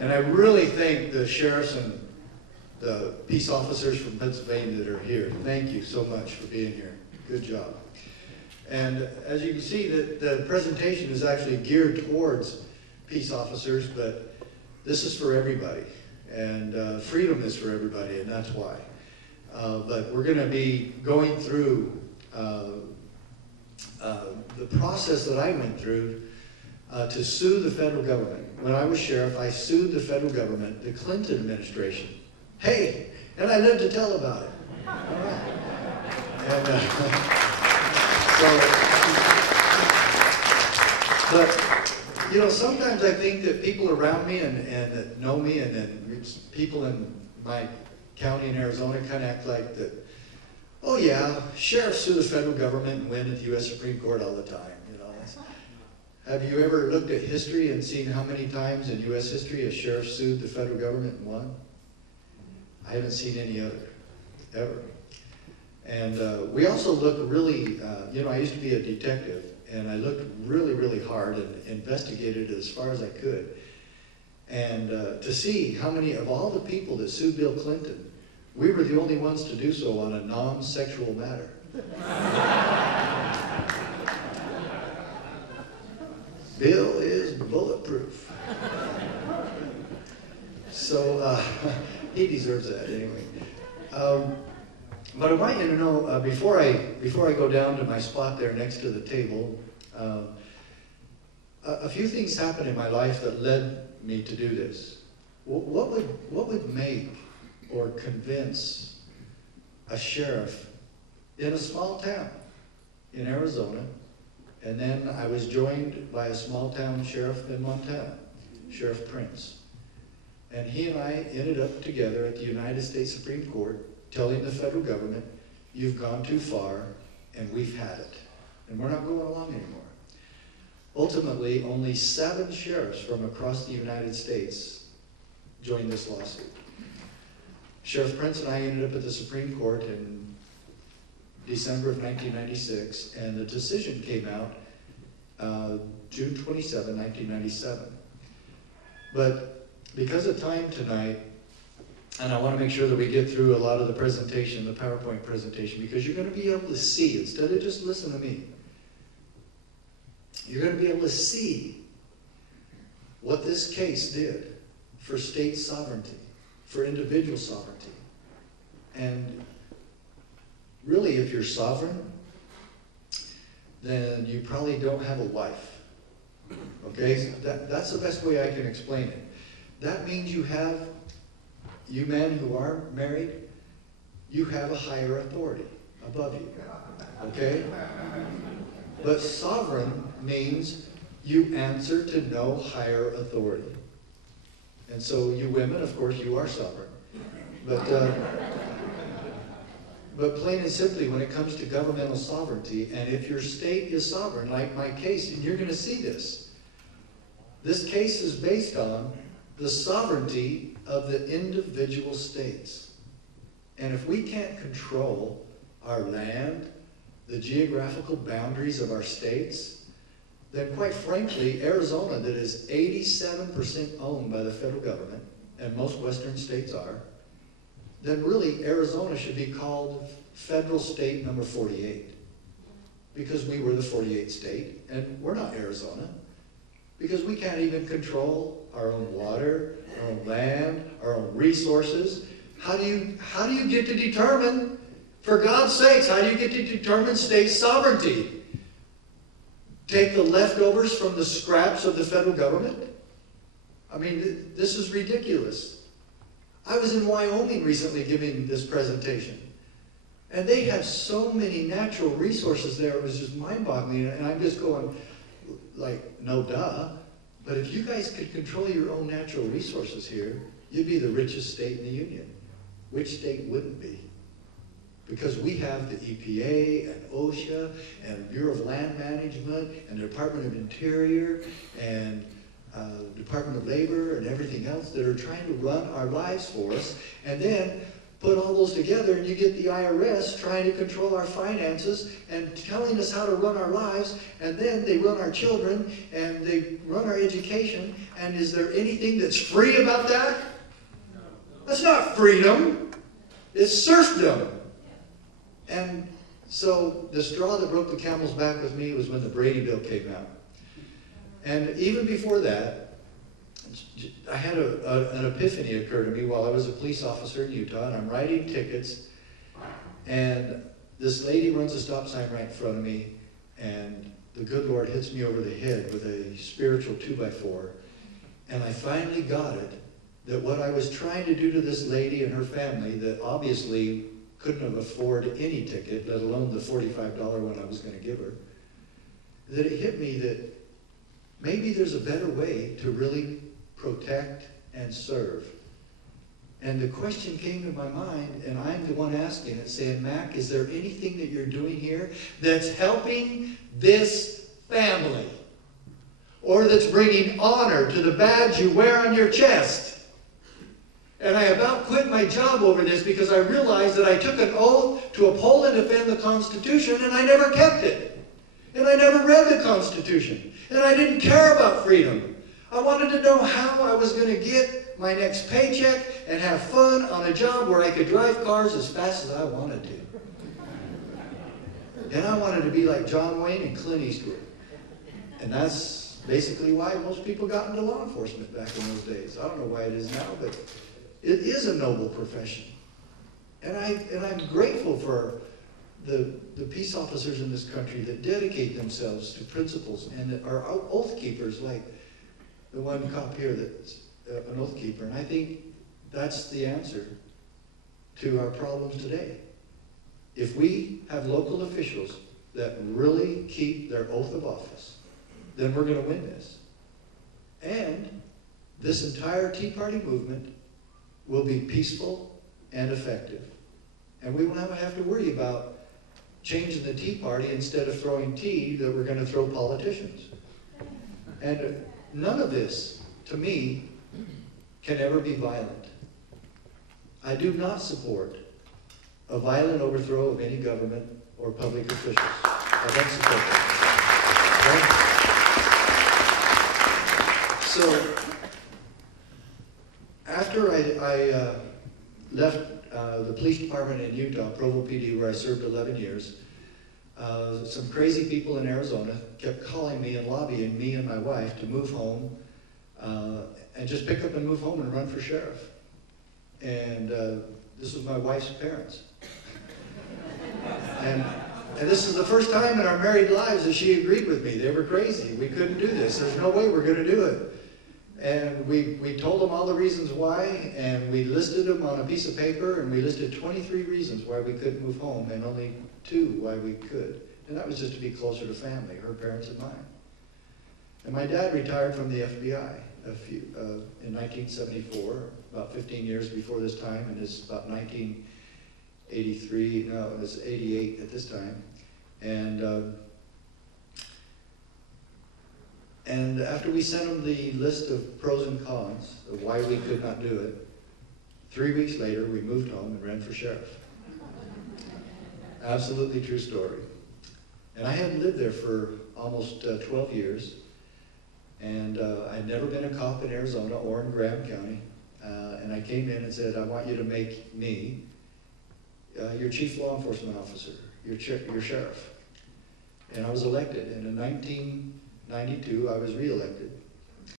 And I really thank the sheriffs and the peace officers from Pennsylvania that are here. Thank you so much for being here. Good job. And as you can see, the presentation is actually geared towards peace officers, but this is for everybody. And freedom is for everybody, and that's why. But we're going to be going through the process that I went through to sue the federal government. When I was sheriff, I sued the federal government, the Clinton administration. Hey, and I lived to tell about it. All right. And but you know, sometimes I think that people around me and that know me and people in my county in Arizona kind of act like that. Oh yeah, sheriffs sue the federal government and win at the U.S. Supreme Court all the time. You know, have you ever looked at history and seen how many times in U.S. history a sheriff sued the federal government and won? I haven't seen any other, ever. And we also look really, you know, I used to be a detective, and I looked really, really hard and investigated it as far as I could. And to see how many of all the people that sued Bill Clinton, we were the only ones to do so on a non-sexual matter. Bill is bulletproof. So he deserves that anyway. But I want you to know, before I go down to my spot there next to the table, a few things happened in my life that led me to do this. What would make or convince a sheriff in a small town in Arizona, and then I was joined by a small town sheriff in Montana, Sheriff Prince. And he and I ended up together at the United States Supreme Court telling the federal government, you've gone too far and we've had it. And we're not going along anymore. Ultimately, only 7 sheriffs from across the United States joined this lawsuit. Sheriff Prince and I ended up at the Supreme Court in December of 1996, and the decision came out June 27, 1997. But because of time tonight, and I want to make sure that we get through a lot of the presentation, the PowerPoint presentation, because you're going to be able to see, instead of just listen to me, you're going to be able to see what this case did for state sovereignty, for individual sovereignty. And really, if you're sovereign, then you probably don't have a wife. Okay? That's the best way I can explain it. That means you men who are married, you have a higher authority above you. Okay? But sovereign means you answer to no higher authority. And so you women, of course, you are sovereign. But plain and simply, when it comes to governmental sovereignty, and if your state is sovereign, like my case, and you're going to see this, this case is based on the sovereignty of the individual states. And if we can't control our land, the geographical boundaries of our states, then quite frankly, Arizona, that is 87% owned by the federal government, and most western states are, then really Arizona should be called federal state number 48. Because we were the 48th state, and we're not Arizona. Because we can't even control our own water, our own land, our own resources. How do you get to determine, for God's sakes, how do you get to determine state sovereignty? Take the leftovers from the scraps of the federal government? I mean, this is ridiculous. I was in Wyoming recently giving this presentation. And they have so many natural resources there, it was just mind-boggling. And I'm just going, like, no duh. But if you guys could control your own natural resources here, you'd be the richest state in the Union. Which state wouldn't be? Because we have the EPA and OSHA and Bureau of Land Management and the Department of Interior and Department of Labor and everything else that are trying to run our lives for us. And then put all those together, and you get the IRS trying to control our finances and telling us how to run our lives, and then they run our children and they run our education. And is there anything that's free about that? That's not freedom. It's serfdom. And so the straw that broke the camel's back with me was when the Brady Bill came out. And even before that, I had an epiphany occur to me while I was a police officer in Utah, and I'm writing tickets, and this lady runs a stop sign right in front of me, and the good Lord hits me over the head with a spiritual 2x4, and I finally got it, that what I was trying to do to this lady and her family, that obviously couldn't have afforded any ticket, let alone the $45 one I was going to give her, that it hit me that maybe there's a better way to really protect and serve. And the question came to my mind, and I'm the one asking it, saying, Mack, is there anything that you're doing here that's helping this family? Or that's bringing honor to the badge you wear on your chest? And I about quit my job over this because I realized that I took an oath to uphold and defend the Constitution, and I never kept it. And I never read the Constitution. And I didn't care about freedom. I wanted to know how I was going to get my next paycheck and have fun on a job where I could drive cars as fast as I wanted to. And I wanted to be like John Wayne and Clint Eastwood. And that's basically why most people got into law enforcement back in those days. I don't know why it is now, but it is a noble profession. And I'm grateful for the peace officers in this country that dedicate themselves to principles and that are oath keepers, like the one cop here that's an oath keeper. And I think that's the answer to our problems today. If we have local officials that really keep their oath of office, then we're going to win this. And this entire Tea Party movement will be peaceful and effective. And we won't have to worry about changing the Tea Party instead of throwing tea that we're going to throw politicians. And none of this, to me, can ever be violent. I do not support a violent overthrow of any government or public officials. I don't support that. So, after I left the police department in Utah, Provo PD, where I served 11 years, some crazy people in Arizona kept calling me and lobbying me and my wife to move home and just pick up and move home and run for sheriff. And this was my wife's parents. And this is the first time in our married lives that she agreed with me. They were crazy. We couldn't do this. There's no way we're going to do it. And we told them all the reasons why, and we listed them on a piece of paper, and we listed 23 reasons why we couldn't move home, and only 2 why we could. And that was just to be closer to family, her parents and mine. And my dad retired from the FBI in 1974, about 15 years before this time, and it's about 1983, no, it was 88 at this time. And after we sent him the list of pros and cons of why we could not do it, 3 weeks later we moved home and ran for sheriff. Absolutely true story. And I hadn't lived there for almost 12 years. And I'd never been a cop in Arizona or in Graham County. And I came in and said, I want you to make me your chief law enforcement officer, your sheriff. And I was elected. And in 1992, I was reelected.